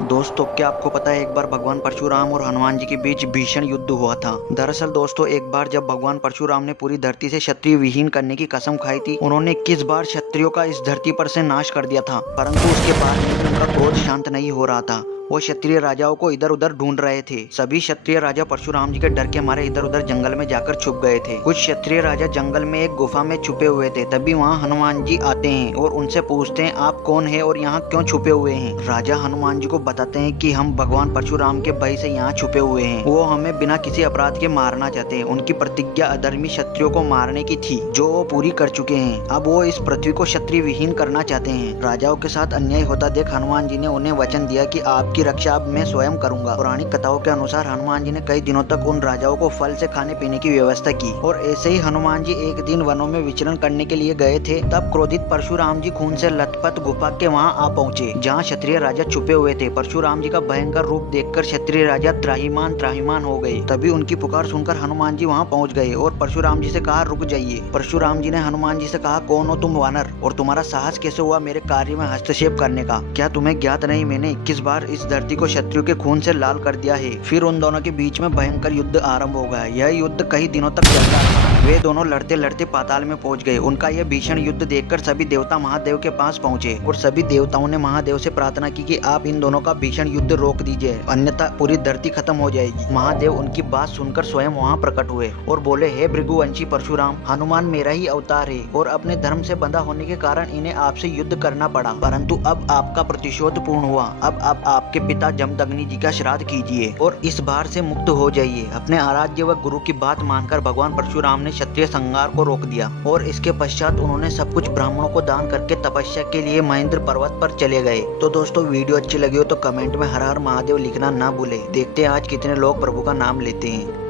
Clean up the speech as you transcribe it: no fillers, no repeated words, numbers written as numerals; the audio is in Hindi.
दोस्तों, क्या आपको पता है एक बार भगवान परशुराम और हनुमान जी के बीच भीषण युद्ध हुआ था। दरअसल दोस्तों, एक बार जब भगवान परशुराम ने पूरी धरती से क्षत्रिय विहीन करने की कसम खाई थी, उन्होंने 21 बार क्षत्रियों का इस धरती पर से नाश कर दिया था, परंतु उसके बाद भी उनका क्रोध शांत नहीं हो रहा था। वो क्षत्रिय राजाओं को इधर उधर ढूंढ रहे थे। सभी क्षत्रिय राजा परशुराम जी के डर के मारे इधर उधर जंगल में जाकर छुप गए थे। कुछ क्षत्रिय राजा जंगल में एक गुफा में छुपे हुए थे। तभी वहाँ हनुमान जी आते हैं और उनसे पूछते हैं, आप कौन है और यहाँ क्यों छुपे हुए हैं। राजा हनुमान जी को बताते हैं कि हम भगवान परशुराम के भय से यहाँ छुपे हुए हैं। वो हमें बिना किसी अपराध के मारना चाहते हैं। उनकी प्रतिज्ञा अधर्मी क्षत्रियों को मारने की थी, जो वो पूरी कर चुके हैं। अब वो इस पृथ्वी को क्षत्रिय विहीन करना चाहते हैं। राजाओं के साथ अन्याय होता देख हनुमान जी ने उन्हें वचन दिया कि आपकी रक्षा अब मैं स्वयं करूंगा। पौराणिक कथाओं के अनुसार हनुमान जी ने कई दिनों तक उन राजाओं को फल से खाने पीने की व्यवस्था की। और ऐसे ही हनुमान जी एक दिन वनों में विचरण करने के लिए गए थे। तब क्रोधित परशुराम जी खून से लथपथ गुफा के वहां आ पहुंचे, जहां क्षत्रिय राजा छुपे हुए थे। परशुराम जी का भयंकर रूप देखकर क्षत्रिय राजा त्राहिमाम हो गए। तभी उनकी पुकार सुनकर हनुमान जी वहां पहुंच गए और परशुराम जी से कहा, रुक जाइए। परशुराम जी ने हनुमान जी से कहा, कौन हो तुम वानर, और तुम्हारा साहस कैसे हुआ मेरे कार्य में हस्तक्षेप करने का। क्या तुम्हें ज्ञात नहीं, मैंने 21 बार इस धरती को क्षत्रियों के खून से लाल कर दिया है। फिर उन दोनों के बीच में भयंकर युद्ध आरंभ हो गया। यह युद्ध कई दिनों तक चलता रहा। वे दोनों लड़ते लड़ते पाताल में पहुंच गए। उनका यह भीषण युद्ध देखकर सभी देवता महादेव के पास पहुंचे और सभी देवताओं ने महादेव से प्रार्थना की कि आप इन दोनों का भीषण युद्ध रोक दीजिए, अन्यथा पूरी धरती खत्म हो जाएगी। महादेव उनकी बात सुनकर स्वयं वहां प्रकट हुए और बोले, हे भृगुवंशी परशुराम, हनुमान मेरा ही अवतार है और अपने धर्म से बंधा होने के कारण इन्हें आपसे युद्ध करना पड़ा, परंतु अब आपका प्रतिशोध पूर्ण हुआ। अब आप आपके पिता जमदग्नि जी का श्राद्ध कीजिए और इस भार से मुक्त हो जाइए। अपने आराध्य व गुरु की बात मानकर भगवान परशुराम ने क्षत्रिय संहार को रोक दिया और इसके पश्चात उन्होंने सब कुछ ब्राह्मणों को दान करके तपस्या के लिए महेंद्र पर्वत पर चले गए। तो दोस्तों, वीडियो अच्छी लगी हो तो कमेंट में हर हर महादेव लिखना ना भूले। देखते हैं आज कितने लोग प्रभु का नाम लेते हैं।